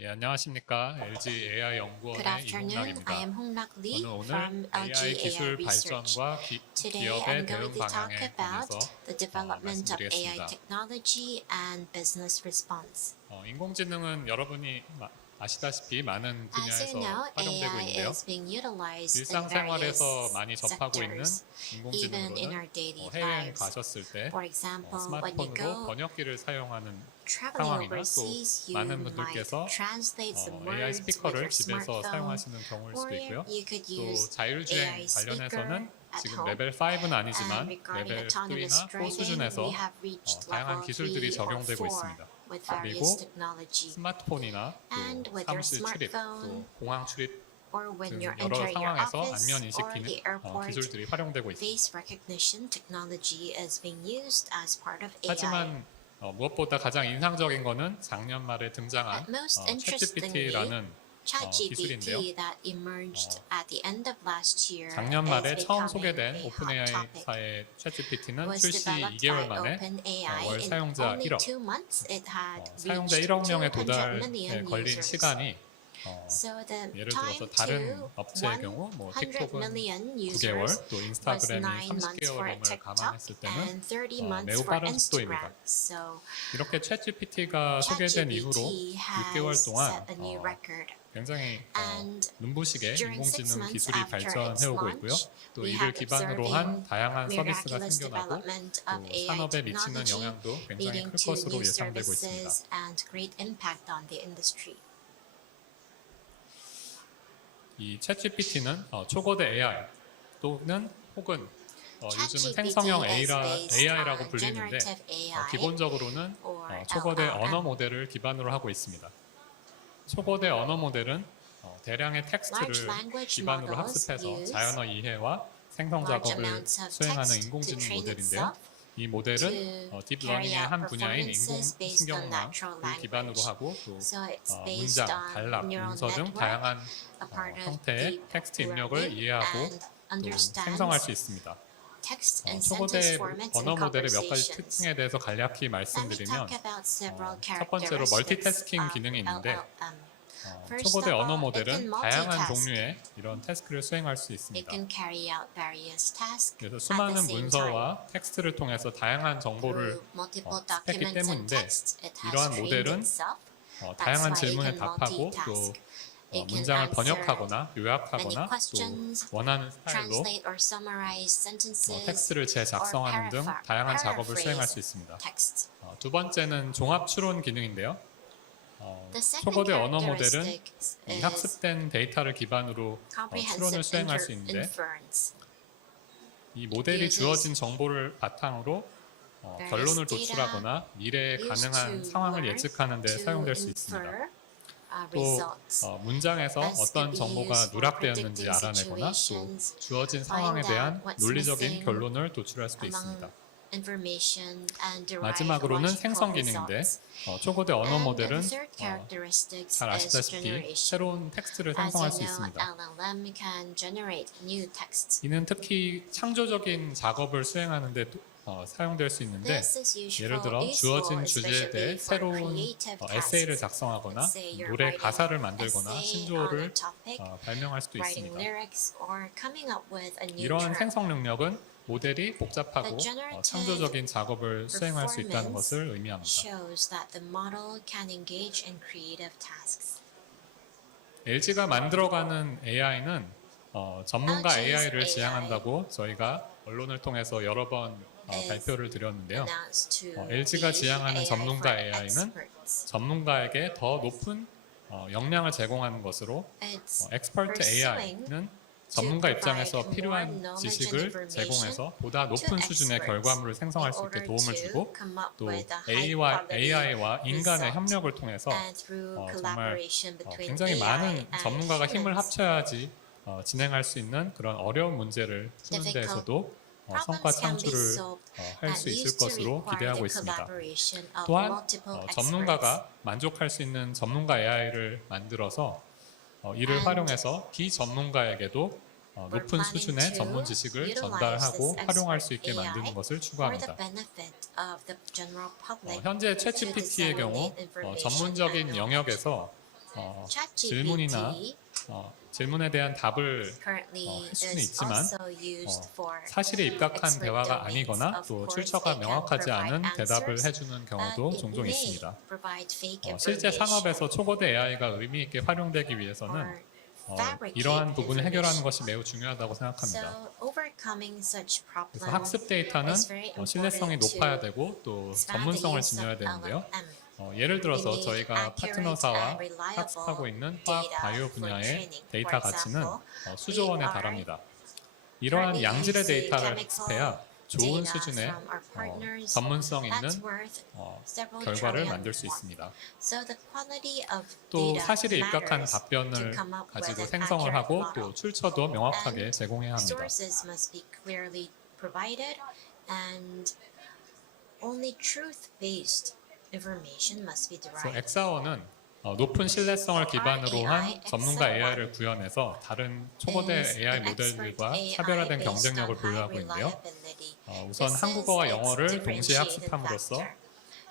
예, 안녕하십니까. LG AI Good 연구원의 afternoon. I 이홍락입니다. am Hong-nak Lee 저는 오늘 from AI LG AI 기술 Research. 발전과 Today, 기업의 I'm 대응 going to talk 방향에 about 관해서 the development of AI 말씀드리겠습니다. technology and business response. 인공지능은 여러분이 아시다시피 많은 As you 분야에서 know, 활용되고 AI 있는데요. is being utilized in 일상생활에서 various 많이 접하고 있는 sectors, even in our 인공지능으로는 daily 해외여행 lives. 가셨을 때 For example, when you 스마트폰으로 go 번역기를 사용하는 traveling 상황이나 또 overseas, you 많은 might 분들께서 translate some AI words with 스피커를 your 집에서 smartphone, 사용하시는 경우일 수도 or 있고요. you could 또 use 자율주행 AI speaker 관련해서는 at 지금 home. 레벨 5는 And 아니지만 regarding 레벨 autonomous 3나 4 driving, 수준에서 we have reached 다양한 level 기술들이 3 or 적용되고 4 있습니다. with 그리고 various technology. 스마트폰이나 And 또 with your 사무실 출입, smartphone, 또 공항 출입 or when 등 you're 여러 entering your 상황에서 office 안면 or 인식키는 the airport, 기술들이 활용되고 있습니다. face recognition technology is being used as part of AI. 하지만 무엇보다 가장 인상적인 것은 작년 말에 등장한 But most interestingly, 챗GPT라는 기술인데요. ChatGPT that emerged at the end of last year 작년 is 말에 처음 becoming 소개된 a hot topic. 오픈AI사의 챗GPT는 Was 출시 developed 2개월 by 만에 OpenAI 월 in 사용자 only 1억, 2 months. It had 사용자 reached 1억 명에 200 도달에 million 걸린 users. 시간이 So the 예를 time 들어서 다른 to 업체의 경우 100 틱톡은 million 9개월, users 또 was 인스타그램이 9 months for 30개월임을 TikTok 감안했을 때는 and 30 months 매우 for 빠른 속도입니다. Instagram. So 이렇게 챗GPT가 소개된 이후로 ChatGPT 6개월 has 동안 set a new record. 굉장히 And 눈부시게 during 6 인공지능 months 기술이 after its 발전해 오고 있고요. launch, 또 we 이를 have 기반으로 한 observing 다양한 서비스가 miraculous 생겨나고 development 또 of AI 산업에 미치는 technology, 영향도 굉장히 leading 클 to 것으로 new 예상되고 있습니다. services and great impact on the industry. 이 챗GPT는 초거대 AI 또는 혹은 요즘은 ChatGPT 생성형 is based AI라고 on 불리는데 generative AI 기본적으로는 or 초거대 LLM. 언어 모델을 기반으로 하고 있습니다. 초거대 언어 모델은 대량의 텍스트를 Large language 기반으로 models 학습해서 use 자연어 이해와 생성 large 작업을 amounts of 수행하는 text to 인공지능 train 모델인데요. itself 이 모델은 to 딥러닝의 carry out 한 분야인 performances based on natural 인공신경망을 기반으로 language. 하고 또 So it's based 문장, on 단락, neural 문서 등 network, 다양한 a part of 형태의 deep 텍스트 입력을 learning, 이해하고 and 또 생성할 수 understands 있습니다. text and 초거대 sentence formats 언어 and 모델의 몇 가지 conversations. 특징에 대해서 간략히 Let me 말씀드리면 talk about several 첫 번째로 characteristics 멀티태스킹 of 기능이 있는데 LLM. First 초거대 of 언어 all, it can 모델은 다양한 multitask. 종류의 이런 태스크를 수행할 수 It 있습니다. can carry out various tasks 그래서 at the 수많은 same time. 문서와 텍스트를 통해서 다양한 정보를 Through multiple 습했기 documents and 때문인데 texts, it has 이러한 trained 모델은 itself. 다양한 That's why it 질문에 can 답하고 또 multitask. It can 문장을 answer 번역하거나 many 요약하거나 또 questions, 원하는 스타일로 translate or summarize sentences, 텍스트를 재작성하는 등 or 다양한 작업을 수행할 수 paraphrase 있습니다. text. 두 번째는 종합 추론 기능인데요. The second 초거대 언어 모델은 characteristic 이 is 학습된 데이터를 기반으로 추론을 comprehensive 수행할 수 있는데 inference. 이 모델이 주어진 정보를 바탕으로 결론을 도출하거나 미래에 가능한 상황을 예측하는 데 사용될 수 있습니다. 또 문장에서 어떤 정보가 누락되었는지 알아내거나 또 주어진 상황에 대한 논리적인 결론을 도출할 수도 있습니다. 마지막으로는 생성 기능인데 초거대 언어 모델은 잘 아시다시피 새로운 텍스트를 생성할 수 있습니다. 이는 특히 창조적인 작업을 수행하는 데 사용될 수 있는데 예를 들어 주어진 주제에 대해 새로운 에세이를 작성하거나 노래 가사를 만들거나 신조어를 발명할 수도 있습니다. 이러한 생성 능력은 모델이 복잡하고 창조적인 작업을 수행할 수 있다는 것을 의미합니다. LG가 만들어가는 AI는 전문가 AI를 지향한다고 저희가 언론을 통해서 여러 번 발표를 드렸는데요. LG가 지향하는 전문가 AI는 전문가에게 더 높은 역량을 제공하는 것으로 엑스퍼트 AI는 전문가 입장에서 필요한 지식을 제공해서 보다 높은 수준의 결과물을 생성할 수 있게 도움을 주고 또 AI와 인간의 협력을 통해서 정말 굉장히 많은 전문가가 힘을 합쳐야지 진행할 수 있는 그런 어려운 문제를 푸는 데에서도 성과 창출을 할 수 있을 것으로 기대하고 있습니다. 또한 전문가가 만족할 수 있는 전문가 AI를 만들어서 이를 활용해서 비전문가에게 높은 수준의 전문 지식을 전달하고 활용할 수 있게 만드는 것을 추구합니다. 현재 챗GPT의 경우 전문적인 영역에서 질문이나 ChatGPT 질문에 대한 답을 currently 할 수는 is 있지만 also used for 사실에 입각한 expert 대화가 domains. 아니거나 Of 또 course, 출처가 it can 명확하지 않은 provide 대답을 answers, 해주는 but 경우도 it 종종 may 있습니다. provide fake 실제 information 산업에서 초거대 AI가 의미 있게 활용되기 위해서는 or fabricate 이러한 부분을 해결하는 information. 것이 매우 중요하다고 생각합니다. So overcoming such 그래서 problems 학습 데이터는 is very 신뢰성이 important to 높아야 되고 또 expand the 전문성을 use 지녀야 of 되는데요. LLM. 예를 들어서 We need 저희가 accurate 파트너사와 and reliable 학습하고 있는 화학 data 바이오 for 분야의 training. 데이터 For 가치는 example, 수조 원에 we are 달합니다. 이러한 currently 양질의 using 데이터를 chemical 학습해야 좋은 data 수준의 from our partners 전문성 있는 that's worth several 결과를 trillion 만들 수 won. 있습니다. So the quality of 또 data 사실에 입각한 matters 답변을 to come up with 가지고 an 생성을 accurate 하고 model. 또 출처도 명확하게 And 제공해야 합니다. Sources must be clearly provided, and only truth-based information must be 그래서 derived. 엑사원은 높은 신뢰성을 기반으로 한 전문가 AI를 구현해서 다른 초거대 is AI an 모델들과 expert 차별화된 AI 경쟁력을 based on 보유하고 high 있는데요. reliability. 우선 This is 한국어와 its 영어를 동시에 differentiating 학습함으로써 factor.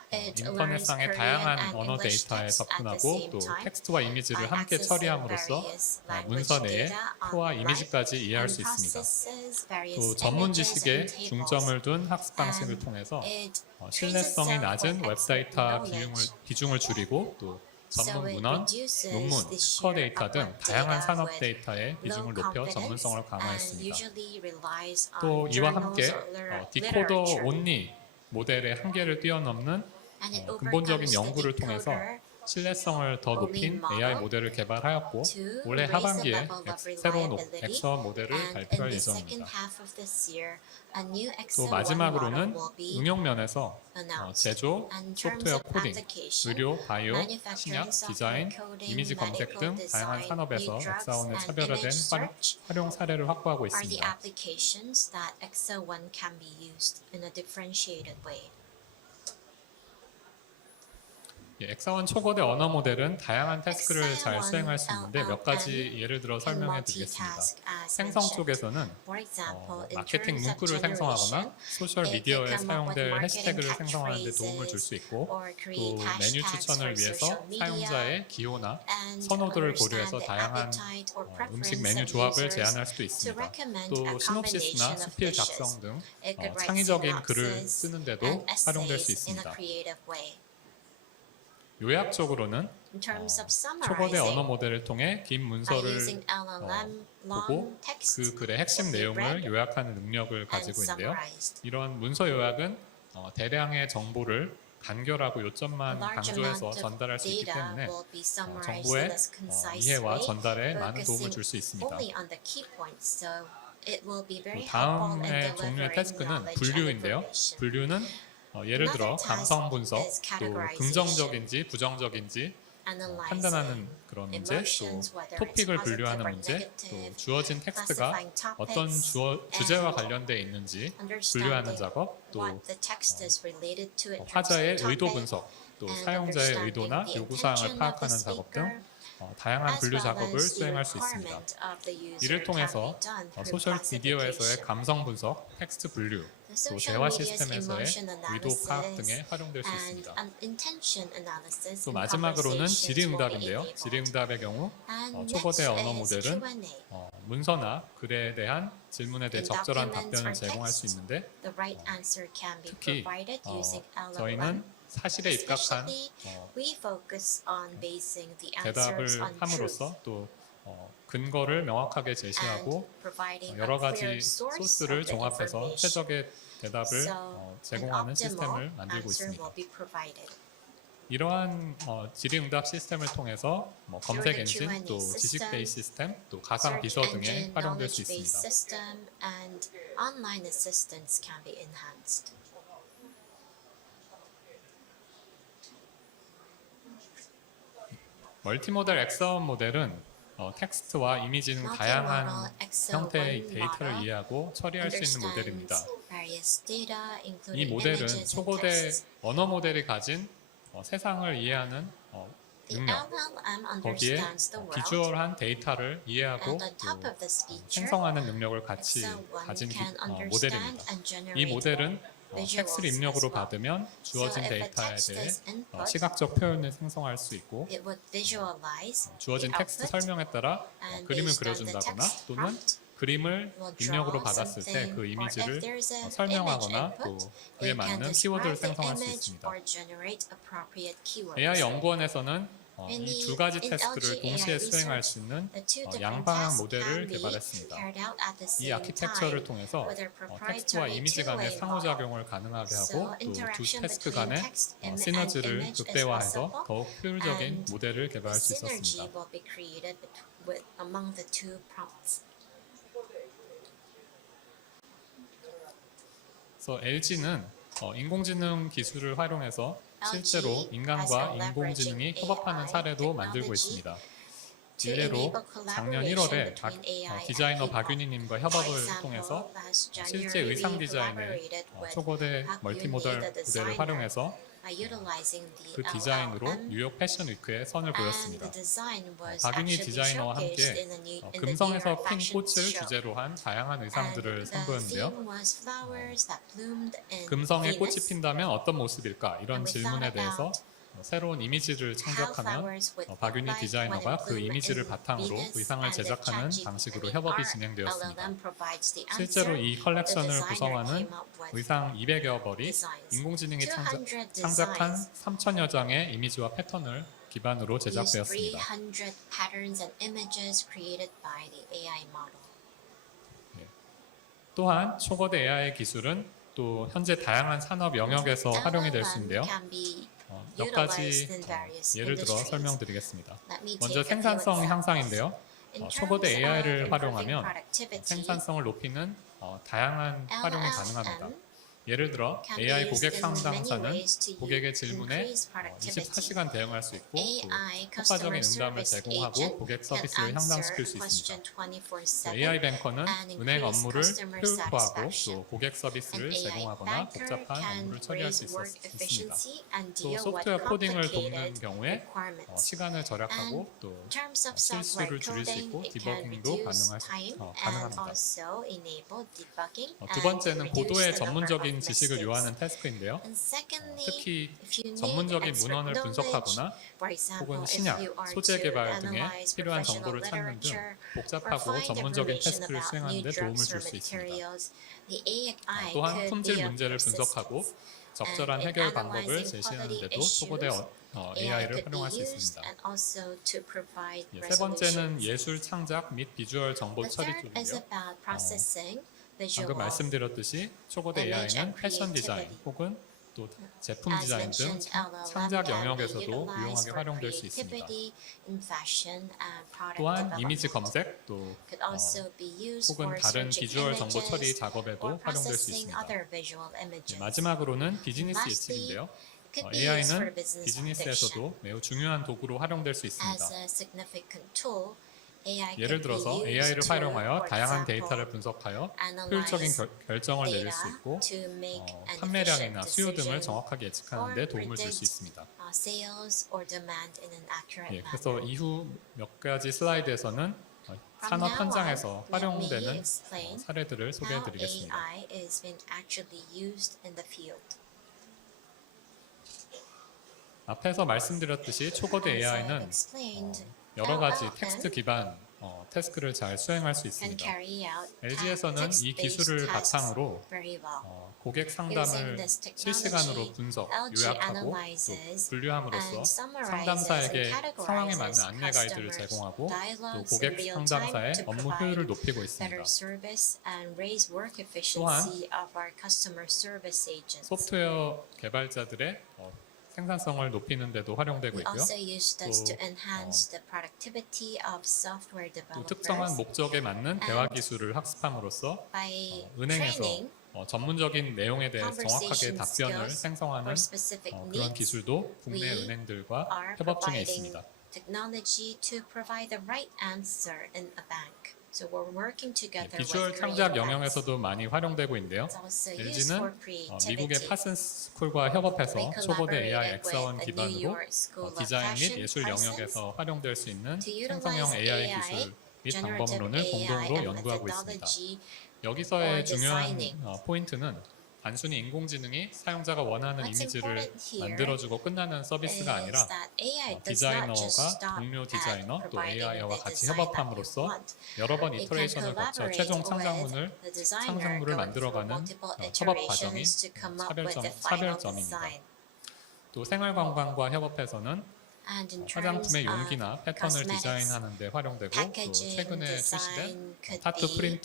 It 인터넷상의 learns 다양한 Korean and 언어 English 데이터에 text at the 접근하고 same 또 time 텍스트와 이미지를 by 함께 accessing 처리함으로써 various language 문서 내에 data on 표와 the 이미지까지 right 이해할 and 수 있습니다. processes various 또 전문 images 지식에 and tables. 중점을 둔 학습 방식을 And 통해서 it 신뢰성이 trains 낮은 itself for 웹사이트 expert 비중을 줄이고 또 So 전문 it 문헌, reduces 논문, the 특허 sheer 데이터 등 amount 다양한 data 산업 with 데이터의 low 비중을 높여 confidence 전문성을 and 강화했습니다. usually relies 또 on 이와 journals 함께 or 디코더 literature. 온리 모델의 한계를 뛰어넘는 And it 근본적인 overcomes the 연구를 통해서 decoder 신뢰성을 더 높인 AI 모델을 개발하였고 to 올해 raise the 하반기에 level of 새로운 reliability. 엑서원 모델을 And in 발표할 the second 예정입니다. half of this year, a new 또 Excel 1 model 마지막으로는 will be 응용 면에서 announced. 제조, And in terms 소프트웨어 of 코딩, application, 의료, 바이오, manufacturing, 신약, software 디자인, coding, 이미지 검색 medical 등 design, 다양한 산업에서 new drugs, 엑사원의 and 차별화된 image search 활용 사례를 확보하고 are the 있습니다. applications that Excel 1 can be used in a differentiated way. 엑사원 초거대 언어 모델은 다양한 태스크를 잘 수행할 수 있는데 몇 가지 예를 들어 can 설명해 드리겠습니다. multitask as 생성 mentioned. 쪽에서는 For example, in 마케팅 terms of 문구를 생성하거나 generation, 소셜 it 미디어에 can come up with 사용될 marketing 해시태그를 생성하는 데 도움을 줄 수 있고 or 또 create 메뉴 hashtags 추천을 for 위해서 social media, 사용자의 기호나 and 선호도를 understand 고려해서 the 다양한 appetite or 음식 preference 메뉴 of 조합을 users 제안할 수도 to 있습니다. recommend 또 a 시놉시스나 combination of 수필 dishes. 작성 등 It could write 창의적인 글을 synopsis 쓰는데도 and 활용될 수 essays in a 있습니다. creative way. 요약적으로는 In terms of 초거대 언어 summarizing, 모델을 통해 긴 by 문서를 using LLM, 보고 long text 그 글의 핵심 will be 내용을 read 요약하는 능력을 and 가지고 있는데요. summarized. 이런 문서 요약은 대량의 정보를 간결하고 A 요점만 large 강조해서 amount of 전달할 수 있기 data 때문에 will be summarized 정보의 in a concise 이해와 way, 전달에 많은 도움을 줄 focusing 수 있습니다. only on the key points. So it will be very helpful in 다음의 종류의 delivering 태스크는 knowledge and 분류인데요. information. 분류는 예를 들어 Another task 감성 분석, is 또 categorization. 긍정적인지 부정적인지 판단하는 Analyzing 그런 문제, 또 emotions, whether it's 토픽을 positive 분류하는 or 문제, 또 negative, 주어진 텍스트가 classifying 어떤 topics, 주제와 and 관련돼 있는지 분류하는 understanding 작업, 또 what the text is related to in terms of 화자의 의도 topic, 분석, 또 and 사용자의 understanding 의도나 the 요구사항을 intention of the 파악하는 작업 등 speaker, 다양한 as 분류 well 작업을 as the 수행할 수 있습니다. requirement of the user 이를 can 통해서 be done through 소셜 미디어에서의 classification. 감성 분석, 텍스트 분류, The 또 social 대화 media's 시스템에서의 emotion 의도 파악 analysis 등에 활용될 수 and 있습니다. an intention analysis 또 in 마지막으로는 conversations will be 질의응답인데요. enabled. 질의응답의 경우 And 초거대 next 언어 is 모델은 Q&A. 문서나 글에 대한 질문에 대해 In 적절한 documents 답변을 or 제공할 수 text, 있는데 The right answer can be 특히 provided using 저희는 LLM. 사실에 입각한 Especially, we focus on basing the 대답을 answers on truth 함으로써 또 근거를 명확하게 제시하고 and providing 여러 a 가지 clear source 소스를 of the 종합해서 information. 최적의 대답을 So, an 제공하는 optimal 시스템을 만들고 answer 있습니다. will be provided. 이러한 질의응답 시스템을 통해서 검색 Through the 엔진, 또 Q&A 지식 system, 베이스 시스템, 또 가상 Search 비서 등에 engine, 활용될 수 knowledge-based 있습니다. system, and online assistance can be enhanced. 멀티모델 엑사원 모델은 텍스트와 이미지 등 다양한 Multimodal Excel 형태의 one 데이터를 model 이해하고 처리할 수 있는 모델입니다. understands various data, 이 including 모델은 images and 초거대 text. 언어 모델이 가진 세상을 이해하는 The 능력, LLM 거기에 understands the world, 비주얼한 데이터를 이해하고 and on top 또 of this feature, 생성하는 능력을 같이 Excel 1 가진 can understand 모델입니다. and 이 generate 모델은 텍스트를 입력으로 받으면 주어진 So if a 데이터에 text 대해 is input, 시각적 표현을 생성할 수 있고 it would visualize 주어진 the 텍스트 output 설명에 따라 and 그림을 based on the 그려준다거나 text 또는 prompt 그림을 will 입력으로 draw 받았을 때 그 something, or 이미지를 if there's an 설명하거나 image 또 input, 그에 it can 맞는 키워드를 describe the 생성할 수 image 있습니다. or generate appropriate keywords. AI 연구원에서는 이 두 가지 in 테스트를 LG 동시에 AI 수행할 research, 수 있는 The two different 양방향 tests 모델을 can be 개발했습니다. carried out at the 이 same 아키텍처를 time 통해서 with their 텍스트와 proprietary 이미지 간의 two-way 상호작용을 가능하게 하고 So 또 두 interaction 테스트 between 간의 text and 시너지를 image is 극대화해서 possible, 더욱 효율적인 and 모델을 The 개발할 수 synergy 있었습니다. will be created among the two prompts. 그래서 LG는 인공지능 기술을 활용해서 실제로 인간과 인공지능이 협업하는 사례도 만들고 있습니다. To 예례로 enable 작년 collaboration 1월에 between AI 디자이너 and people. 박윤희님과 For 협업을 example, 통해서 last 실제 January, 의상 we 디자인의 collaborated with 초거대 Park 멀티모델 Yoon-hee, the 모델을 designer, 활용해서 by utilizing the 그 디자인으로 LLM, 뉴욕 패션 위크에 선을 and 보였습니다. the design was 박윤희 actually 디자이너와 showcased 함께 in the New 금성에서 York 핀 Fashion 꽃을 Show. 주제로 한 다양한 의상들을 And the 선보였는데요. theme was flowers that bloomed in 금성에 꽃이 Venus. 핀다면 어떤 모습일까? 이런 And we 질문에 thought 대해서 about 새로운 이미지를 how 창작하면 flowers would look 박윤희 like when 디자이너가 it 그 bloomed 이미지를 in 바탕으로 Venus, 의상을 and the 제작하는 ChatGPT 방식으로 협업이 진행되었습니다. LLM provides the 실제로 answer. 이 The 컬렉션을 designer 구성하는 came up with 의상 200여 벌이 designs. 인공지능이 200 창작한 designs 3천여 장의 이미지와 패턴을 기반으로 These 제작되었습니다. 300 patterns and images created by the AI model. 또한 초거대 AI 기술은 또 현재 다양한 산업 영역에서 활용이 될 수 있는데요. can be 몇 가지 예를 들어 설명드리겠습니다. 먼저 생산성 향상인데요. 초거대 AI를 활용하면 생산성을 높이는 다양한 활용이 가능합니다. 예를 들어 AI 고객 상담사는 고객의 질문에 24시간 대응할 수 있고 또 효과적인 응답을 제공하고 고객 서비스를 향상시킬 수 있습니다. AI 뱅커는 은행 업무를 효율화하고 또 고객 서비스를 제공하거나 복잡한 업무를 처리할 수 있습니다. 또 소프트웨어 코딩을 돕는 경우에 시간을 절약하고 또 실수를 줄일 수 있고 디버깅도 가능합니다. 두 번째는 고도의 전문적인 지식을 요하는 태스크인데요. 특히 전문적인 문헌을 분석하거나 혹은 신약, 소재 개발 등에 필요한 정보를 찾는 등 복잡하고 전문적인 태스크를 수행하는 데 도움을 줄 수 있습니다. 또한 품질 문제를 분석하고 적절한 해결 방법을 제시하는 데도 초거대 AI를 활용할 수 있습니다. 세 번째는 예술 창작 및 비주얼 정보 처리 쪽인데요. 방금 말씀드렸듯이 초거대 AI는 패션 디자인 혹은 또 제품 디자인 등 창작 영역에서도 유용하게 활용될 수 있습니다. 또한 이미지 검색 또 혹은 다른 비주얼 정보 처리 작업에도 활용될 수 있습니다. 마지막으로는 비즈니스 예측인데요. AI는 비즈니스에서도 매우 중요한 도구로 활용될 수 있습니다. 예를 들어서 AI를 활용하여 다양한 데이터를 분석하여 효율적인 결정을 내릴 수 있고 판매량이나 수요 등을 정확하게 예측하는 데 도움을 줄 수 있습니다. 그래서 이후 몇 가지 슬라이드에서는 산업 현장에서 활용되는 사례들을 소개해 드리겠습니다. 앞에서 말씀드렸듯이 초거대 AI는 여러 가지 텍스트 기반 태스크를 잘 수행할 수 있습니다. LG에서는 이 기술을 바탕으로 고객 상담을 실시간으로 분석, 요약하고 또 분류함으로써 상담사에게 상황에 맞는 안내 가이드를 제공하고 또 고객 상담사의 업무 효율을 높이고 있습니다. 또한 소프트웨어 개발자들의 생산성을 높이는 데도 활용되고 있고요. 또 특정한 목적에 맞는 대화 기술을 학습함으로써 은행에서 전문적인 내용에 대해 정확하게 답변을 생성하는 그런 기술도 국내 은행들과 협업 중에 있습니다. 비주얼 창작 영역에서도 많이 활용되고 있는데요. LG는 미국의 파슨스 스쿨과 협업해서 초거대 AI 엑사원 기반으로 디자인 및 예술 영역에서 활용될 수 있는 생성형 AI 기술 및 방법론을 공동으로 연구하고 있습니다. 여기서의 중요한 포인트는 단순히 인공지능이 사용자가 원하는 What's 이미지를 important here 만들어주고 끝나는 서비스가 is 아니라 that AI does not just 디자이너가 stop 동료 at 디자이너 또 providing AI와 the 같이 design that you 협업함으로써 want. 여러 번 It can 이터레이션을 거쳐 collaborate 최종 with 창작물을 the designer 창작물을 going through 만들어가는 multiple 협업 과정이 iterations to come up with the final 차별점입니다. design. 또 생활관광과 협업해서는 And in terms 화장품의 of 용기나 패턴을 cosmetics, 디자인하는 데 활용되고 또 packaging 최근에 출시된 design could 타투 be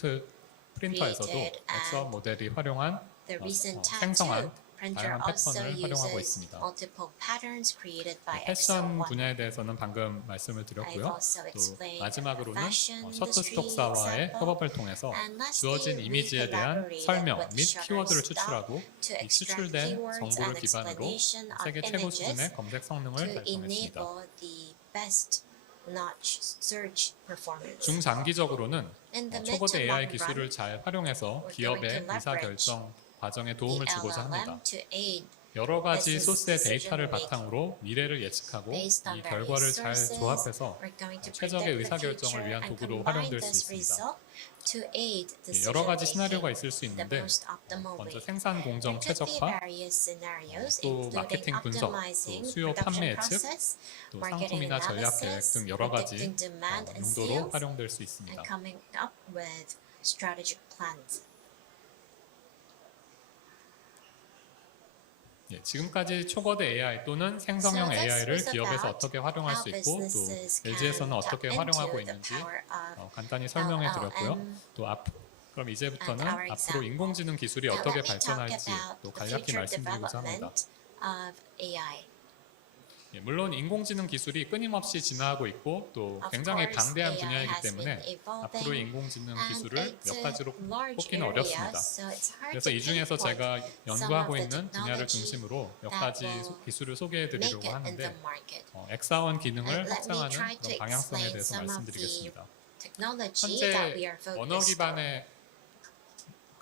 프린터에서도 created 엑서 모델이 활용한 the recent 생성한 tattoo printer 다양한 also 패턴을 활용하고 uses 있습니다. multiple patterns created by 패션 EXO-1. 분야에 대해서는 방금 말씀을 I've 드렸고요. also 또 explained 마지막으로는 fashion 셔터스톡사와의 industry 협업을 통해서 And lastly, 주어진 we 이미지에 대한 collaborated 설명 with 및 키워드를 Shutterstock 추출하고 to 이 extract 추출된 keywords 정보를 and 기반으로 explanation of 세계 최고 images 수준의 검색 성능을 to 달성했습니다. enable the best notch search performance. 중장기적으로는 In the mid 초거대 to AI long 기술을 run, 잘 활용해서 we're 기업의 going to 의사결정 과정에 the 도움을 주고자 합니다. LLM to aid 여러 가지 business 소스의 데이터를 decision-making. 바탕으로 미래를 예측하고 based on 이 결과를 various 잘 sources. 조합해서 We're going to 최적의 predict the 의사결정을 future 위한 and 도구로 combine 활용될 수 this 있습니다. result to aid 여러 가지 decision-making 시나리오가 있을 수 in the 있는데 most optimal 먼저 way. 생산 공정 There could be 최적화, various scenarios, 또 including 마케팅 분석, 또 optimizing 수요 판매 production 예측, process, 또 marketing 상품이나 전략 계획 analysis, 등 여러 가지 predicting demand and 용도로 sales, 활용될 수 있습니다. and coming up with strategic plans. 지금까지 초거대 AI 또는 생성형 So this AI를 was 기업에서 about 어떻게 활용할 수 how 있고 또 businesses LG에서는 can 어떻게 tap 활용하고 into the 있는지 power of 간단히 설명해 드렸고요. LLM. 또 그럼 이제부터는 and our 앞으로 example. 인공지능 기술이 Now 어떻게 let me talk 발전할지 about 또 the 간략히 future 말씀드리고자 합니다. development of AI. 물론 인공지능 기술이 끊임없이 진화하고 있고 또 Of 굉장히 course, 방대한 AI 분야이기 has 때문에 been evolving, 앞으로 인공지능 and 기술을 it's 몇 a 가지로 large 뽑기는 area, 어렵습니다. so it's hard 그래서 to 이 중에서 pinpoint 제가 some 연구하고 of the 있는 분야를 technology 중심으로 몇 that 가지 will 기술을 소개해 make 드리려고 it in 하는데 the market. 엑사원 기능을 And let me 확장하는 try 그런 to 방향성에 explain 대해서 some of the 말씀드리겠습니다. technology that we 현재 are 언어 focused on. 기반의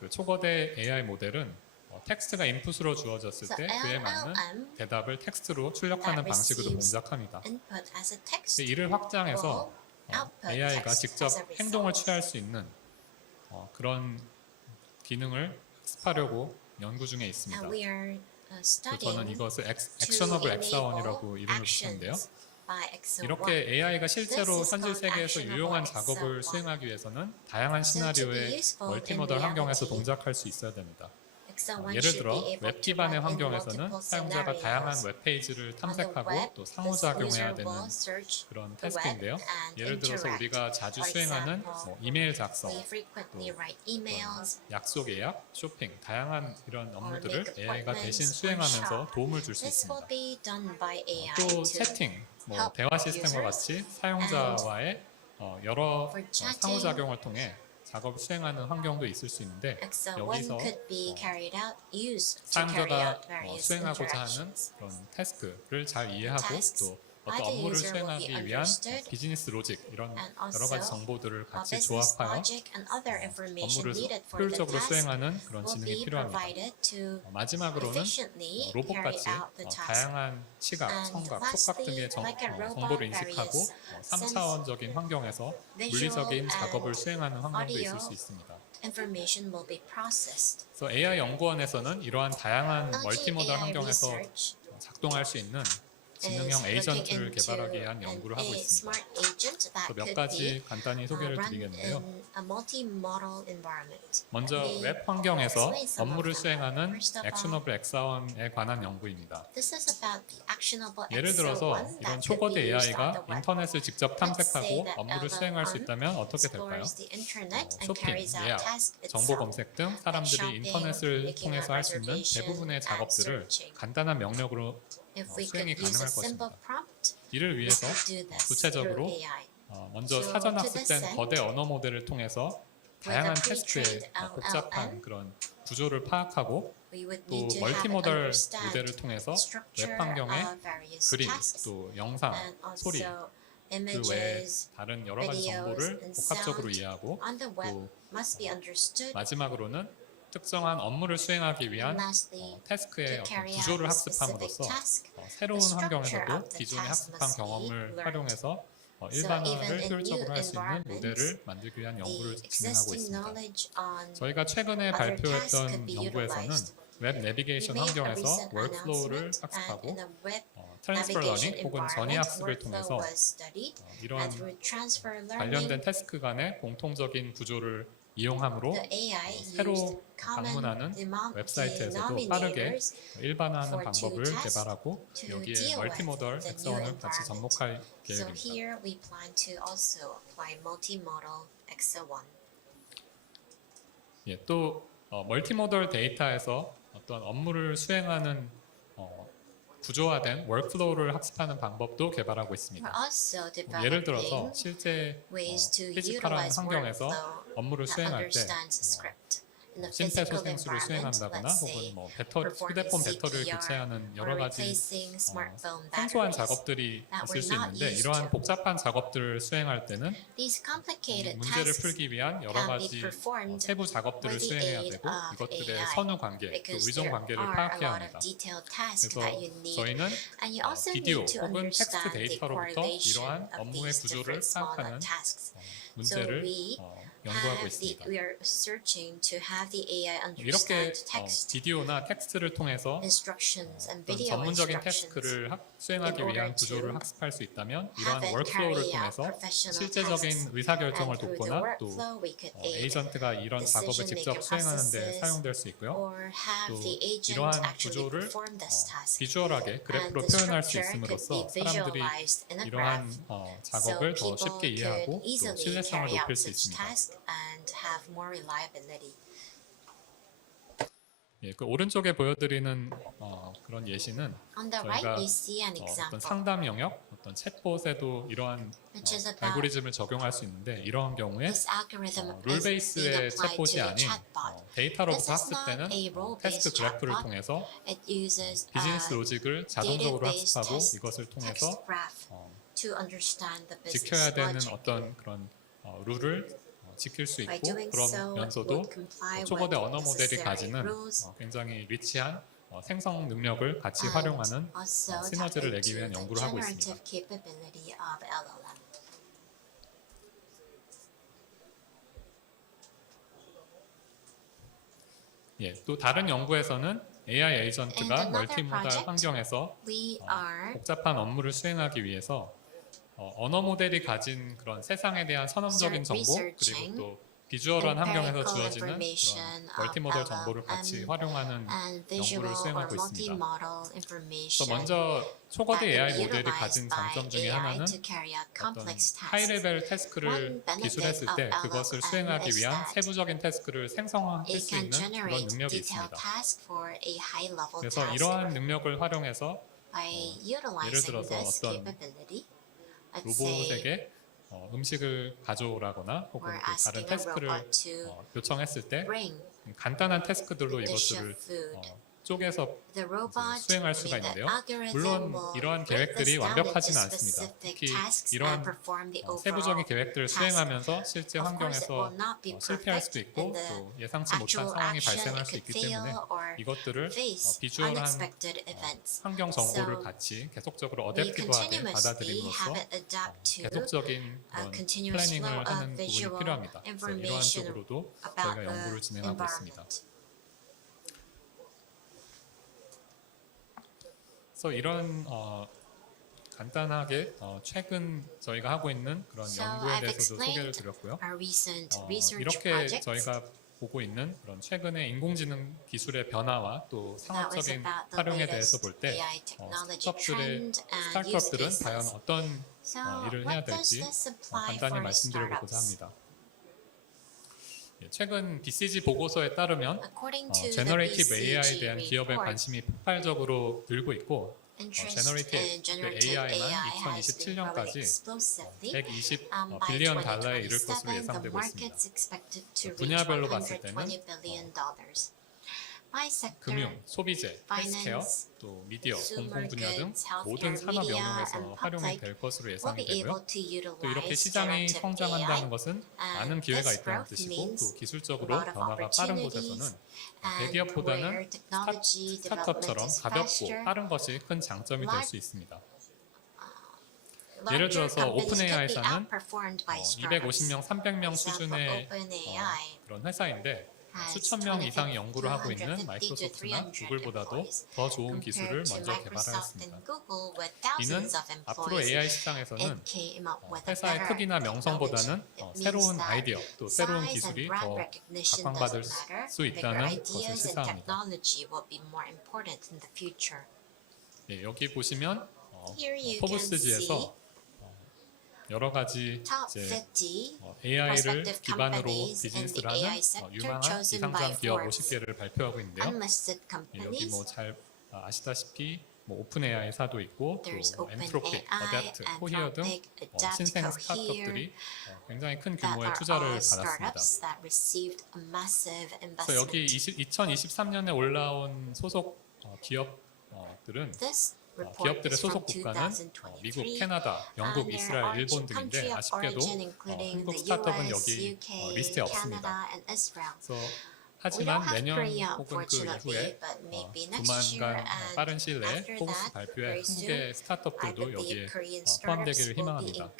그 초거대 AI 모델은 텍스트가 인풋으로 주어졌을 So 때 그에 맞는 LLM 대답을 텍스트로 출력하는 that 방식으로 receives 동작합니다. input as a text 이를 확장해서 will output AI가 text 직접 as a result. 행동을 취할 수 있는 그런 기능을 학습하려고 연구 중에 있습니다. And we are 저는 studying 이것을 to 액셔너블 enable 엑사원이라고 이름을 붙였는데요. actions by EXO-1. 이렇게 AI가 실제로 This is 현실 called 세계에서 actionable 유용한 Excel 작업을 one. 수행하기 위해서는 다양한 So to be 시나리오의 useful 멀티모달 in 환경에서 reality, 동작할 수 있어야 됩니다. EXO-1 예를 should 들어 be able 웹 to 기반의 run in 환경에서는 multiple 사용자가 다양한 scenarios. 웹페이지를 On the 탐색하고 web, 또 the 상호작용해야 user 되는 will search 그런 the web 태스크인데요. and 예를 들어서 interact. 우리가 자주 For 수행하는 example, 이메일 작성, We frequently write emails 약속 예약, 쇼핑, 다양한 이런 업무들을 make AI가 대신 appointments or 수행하면서 shop. 도움을 줄 수 This will 있습니다. be done by AI 또 to 채팅, help 대화 시스템과 같이 사용자와의 여러 for chatting. 상호작용을 통해 작업을 수행하는 환경도 있을 수 있는데 EXO-1 여기서 could be carried out, used to carry 사용자가 out various 수행하고자 하는 interactions. 그런 태스크를 잘 이해하고 tasks 또 by 어떤 the 업무를 user will be 수행하기 위한 understood 비즈니스 로직 이런 and 여러 가지 also 정보들을 같이 business 조합하여 logic and other information 업무를 needed for the 효율적으로 task 수행하는 그런 will 지능이 be 필요합니다. provided to 마지막으로는 efficiently carry 로봇같이 out the task. 다양한 시각, And 청각, 촉각 lastly, 등의 like a robot, 정보를 인식하고 various 3차원적인 환경에서 visual 물리적인 and 작업을 수행하는 환경도 audio 있을 수 있습니다. information will be processed. 그래서 AI 연구원에서는 이러한 다양한 LG 멀티모달 AI 환경에서 Research 작동할 수 있는 is 지능형 looking 에이전트를 into 개발하기 위한 an 연구를 하고 있습니다. smart agent that 그래서 몇 could be 가지 간단히 소개를 run 드리겠는데요. in a multi-modal environment. 먼저 Let me 웹 환경에서 explain some of 업무를 them. 수행하는 First of all, 액셔너블 엑사원에 관한 연구입니다. This is about the actionable 예를 들어서 EXO-1 이런 that could 초거대 be used on AI가 the web. 인터넷을 직접 Let's say 탐색하고 that 업무를 수행할 수 LLM 있다면 어떻게 될까요? explores the internet and 쇼핑, carries out 예약, tasks 정보 itself. 검색 등 사람들이 shopping, 인터넷을 making 통해서 a 할 수 있는 reservation, 대부분의 and 작업들을 searching. 간단한 명령으로 If we 수행이 could use 가능할 a simple 것입니다. prompt, 이를 we 위해서 could do this 구체적으로 through AI. 먼저 So 사전 to 학습된 this end, 거대 언어 모델을 통해서 다양한 테스트의 복잡한 그런 구조를 파악하고 We would 또 need to have 멀티모달 understand 모델을 통해서 the structure 웹 환경의 of various 그림, tasks 또 영상, and 소리, also 그 외에 images 다른 여러 가지 videos, 정보를 and 복합적으로 sound 이해하고 on the web 또 must be understood. 마지막으로는 특정한 업무를 수행하기 위한 And lastly, 태스크의 to 어떤 carry out 구조를 a specific 학습함으로써 task, 새로운 the structure 환경에서도 of the 기존의 task 학습한 must be 경험을 learned. 활용해서 even 일반화를 in 효율적으로 new 할 수 있는 environments, 모델을 만들기 위한 연구를 the 진행하고 existing 있습니다. knowledge on 저희가 최근에 other tasks could 발표했던 be 연구에서는 utilized. 웹 내비게이션 We made a 환경에서 recent 월플로우를 announcement, and 학습하고 in the web 트랜스퍼 navigation 러닝 혹은 전이 environment, 학습을 workflow 통해서 was studied, 이러한 and through transfer 관련된 learning, 태스크 간의 공통적인 구조를 이용함으로 the AI 새로 used common 방문하는 웹사이트에서도 빠르게 denominators 일반화하는 for 방법을 two tasks 개발하고 to 여기에 deal with 멀티모덜 the new 엑서원을 같이 environment. 접목할 So 계획입니다. here we plan to also apply multimodal EXA1. 예, 또 멀티모덜 데이터에서 어떤 업무를 수행하는 구조화된 월플로우를 학습하는 방법도 개발하고 We're 있습니다. also 예를 들어서 developing 실제 ways to 피지컬한 utilize 환경에서 workflow 업무를 that 수행할 때 understands script. In the physical 심폐소생술을 environment, 수행한다거나 let's 혹은 say 휴대폰 배터리를 CPR 교체하는 여러 or 가지 replacing smartphone 생소한 batteries. 작업들이 that 있을 we're 수 not 있는데 used 이러한 to. 복잡한 작업들을 수행할 때는 These 이 complicated 문제를 tasks 풀기 위한 여러 can be 가지 performed 세부 작업들을 with the 수행해야 aid 되고 of 이것들의 AI, 선후 관계, 또 because 의존 there 관계를 are a 파악해야 lot 합니다. of detailed tasks 그래서 that you need, 저희는 and you also 비디오 need to 혹은 텍스트 understand the 데이터로부터 correlation 이러한 of 업무의 these 구조를 different small 파악하는 tasks. 문제를 we 연구하고 있습니다. we are searching to have the AI 이렇게 understand text 비디오나 텍스트를 통해서 instructions and 어떤 video 전문적인 instructions. 태스크를 수행하기 in 위한 order 구조를 to 학습할 수 있다면 have 이러한 it 월플로우를 carry out 통해서 professional 실제적인 tasks. 의사결정을 And through the 돕거나 또 workflow, we could aid 에이전트가 이런 작업을 직접 decision-making 수행하는 데 processes, 사용될 수 있고요. or have 또 the agent 이러한 actually 구조를 perform this task. 비주얼하게 그래프로 And the 표현할 수 structure could be 있음으로써 사람들이 visualized in a 이러한 graph, 작업을 so 더 쉽게 people 이해하고 could 또 easily 신뢰성을 carry 높일 out 수 such 있습니다. tasks and have more reliability. 예, 그 오른쪽에 보여드리는 그런 예시는 On the right, 저희가 we see an 어떤 example, 상담 영역, 어떤 챗봇에도 이러한 which is about 알고리즘을 적용할 수 있는데 이러한 경우에 this algorithm 룰 is being 베이스의 applied 챗봇이 to a 아닌 chatbot. 데이터로부터 This is not 학습되는 a role-based 테스트 그래프를 chatbot. 통해서 It uses 비즈니스 로직을 자동적으로 data-based 학습하고 text 이것을 통해서 text graph to understand the business 지켜야 되는 logic. 어떤 그런 룰을 지킬 수 By 있고 doing so, 그러면서도 would comply 초거대 with 언어 모델이 necessary 가지는 rules 굉장히 리치한 생성 능력을 같이 and 활용하는 also tap 시너지를 내기 into 위한 the 연구를 하고 generative 있습니다. capability of LLM. 예, 또 다른 연구에서는 AI In 에이전트가 another 멀티모달 project, 환경에서 We are 복잡한 업무를 수행하기 위해서 언어 모델이 가진 그런 세상에 대한 선험적인 정보 그리고 또 비주얼한 환경에서 empirical 주어지는 information 그런 멀티모델 of 정보를 같이 LLM 활용하는 and visual 연구를 or 수행하고 있습니다. multimodal 그래서 information 먼저 초거대 that AI can be 모델이 utilized 가진 by 장점 중에 AI 하나는 to carry out 어떤 complex 하이 tasks. 레벨 태스크를 One benefit 기술했을 of 때 그것을 LLM 수행하기 is 위한 that 세부적인 태스크를 생성할 It 수 can 있는 그런 generate 능력이 detailed 있습니다. tasks for a high-level 그래서 task. 이러한 능력을 활용해서 By 예를 utilizing 들어서 this 어떤 capability, let's say 로봇에게 음식을 가져오라거나 혹은 we're 또 다른 asking a 태스크를 robot to 요청했을 때 bring 간단한 태스크들로 a dish 이것들을 of food. 쪼개서 The robot, 수행할 수가 the 있는데요. algorithm 물론 will 이러한 break 계획들이 this down 완벽하지는 into 않습니다. specific 특히 tasks 이러한 and perform the 세부적인 overall 계획들을 task. 수행하면서 실제 Of course, it 환경에서 will not be 실패할 perfect 수도 있고 in the 또 예상치 못한 actual 상황이 action. 발생할 It 수 could 있기 fail 때문에 or 이것들을 face 비주얼한 unexpected events. 환경 정보를 So, 같이 계속적으로 We 어댑티브하게 continuously 받아들임으로써 have it adapt to 계속적인 a 그런 continuous 플래닝을 flow 하는 of 부분이 visual 필요합니다. 그래서 이러한 information 쪽으로도 about 저희가 the 연구를 진행하고 있습니다. environment. 그래서 이런 간단하게 최근 저희가 하고 있는 그런 So 연구에 I've 대해서도 소개를 explained 드렸고요. Our recent research 이렇게 projects. 저희가 보고 있는 그런 최근의 인공지능 기술의 변화와 또 That was 상업적인 about the 활용에 대해서 latest 볼 때 AI technology 스타트업들의 trend and use 스타트업들은 cases. 과연 어떤 So 일을 해야 what does 될지 this apply 간단히 for 말씀드려보고자 startups? 합니다. 최근 BCG 보고서에 따르면 According to the 제너레이티브 AI에 BCG 대한 기업의 report, 관심이 폭발적으로 늘고 있고 interest 제너레이티브 in generative AI만 AI has been growing 2027년까지 explosively. 120 By 빌리언 달러에 이를 것으로 2027, the 예상되고 있습니다. market's expected to reach 분야별로 봤을 때는 $120 billion. By sector, 금융, 소비재, 헬스케어, finance, 또 미디어, consumer 공공 분야 등 goods, healthcare, 모든 산업 media, 영역에서 and 활용이 public 될 것으로 will 예상이 be able 되고요. to 또 이렇게 utilize 시장이 generative 성장한다는 AI. 것은 And 많은 기회가 this 있다는 growth 뜻이고 means 또 기술적으로 a lot of 변화가 빠른 opportunities 곳에서는 and 대기업보다는 where technology 스타트업처럼 development is 가볍고 faster. 빠른 것이 큰 장점이 될 수 있습니다. Larger 예를 들어서 companies could be 오픈AI사는 outperformed by startups. 250명, 300명 For example, 수준의 OpenAI 그런 회사인데 has 수천 명 이상이 연구를 하고 있는 마이크로소프트나 구글보다도 더 좋은 기술을 먼저 개발하였습니다. 이는 앞으로 AI 시장에서는 회사의 크기나 명성보다는 새로운 아이디어 또 새로운 기술이 더 각광받을 수 있다는 것을 시사합니다. 예, 여기 보시면 포브스지에서 여러 가지 이제 AI를 기반으로 비즈니스를 하는 유망한 이상장 기업 50개를 발표하고 있는데요. 예, 여기 뭐 잘 아시다시피 뭐 오픈 AI사도 있고 또 엔트로피, 어댑트, 코히어 등 신생 스타트업들이 굉장히 큰 규모의 투자를 받았습니다. 그래서 여기 2023년에 올라온 소속 기업들은 기업들의 소속 국가는 미국, 캐나다, 영국, 이스라엘, 일본 등인데 아쉽게도 한국 스타트업은 여기 리스트에 없습니다. 그래서 하지만 내년 혹은 그 이후에 조만간 빠른 시일 내에 포브스 발표에 한국의 스타트업들도 여기에 포함되기를 희망합니다.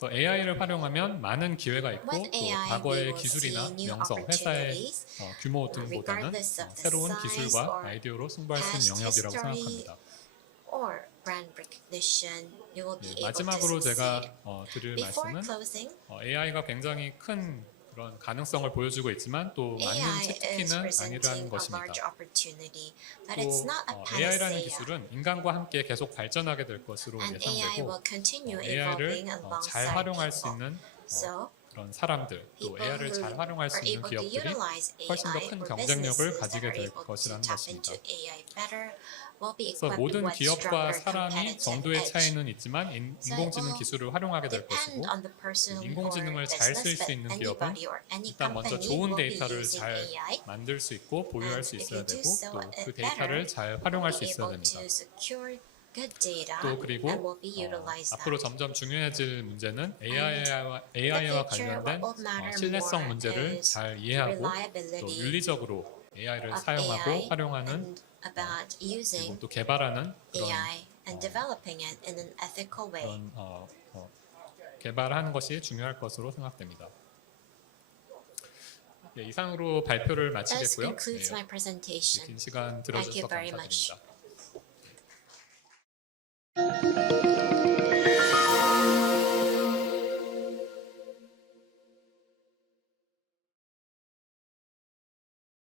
그래서 AI를 활용하면 많은 기회가 있고 또 과거의 기술이나 명성, 회사의 규모 등보다는 새로운 기술과 아이디어로 승부할 수 있는 영역이라고 생각합니다. 예, 마지막으로 제가 드릴 말씀은 AI가 굉장히 큰 그런 가능성을 보여주고 있지만 또 맞는 치트키는 아니라는 것입니다. 또 AI라는 기술은 인간과 함께 계속 발전하게 될 것으로 예상되고 AI를 잘 활용할 수 있는 그런 사람들 또 AI를 잘 활용할 수 있는 기업들이 훨씬 더 큰 경쟁력을 가지게 될 것이라는 것입니다. 그래서 모든 기업과 사람이 정도의 차이는 있지만 인공지능 기술을 활용하게 될 것이고 인공지능을 잘 쓸 수 있는 기업은 일단 먼저 좋은 데이터를 잘 만들 수 있고 보유할 수 있어야 되고 또 그 데이터를 잘 활용할 수 있어야 됩니다. 또 그리고 앞으로 점점 중요해질 문제는 AI와 관련된 신뢰성 문제를 잘 이해하고 또 윤리적으로 AI를 사용하고 활용하는 그리고 또 개발하는 그런 개발하는 것이 중요할 것으로 생각됩니다. 예, 이상으로 발표를 마치겠고요. 긴 시간 들어주셔서 감사드립니다.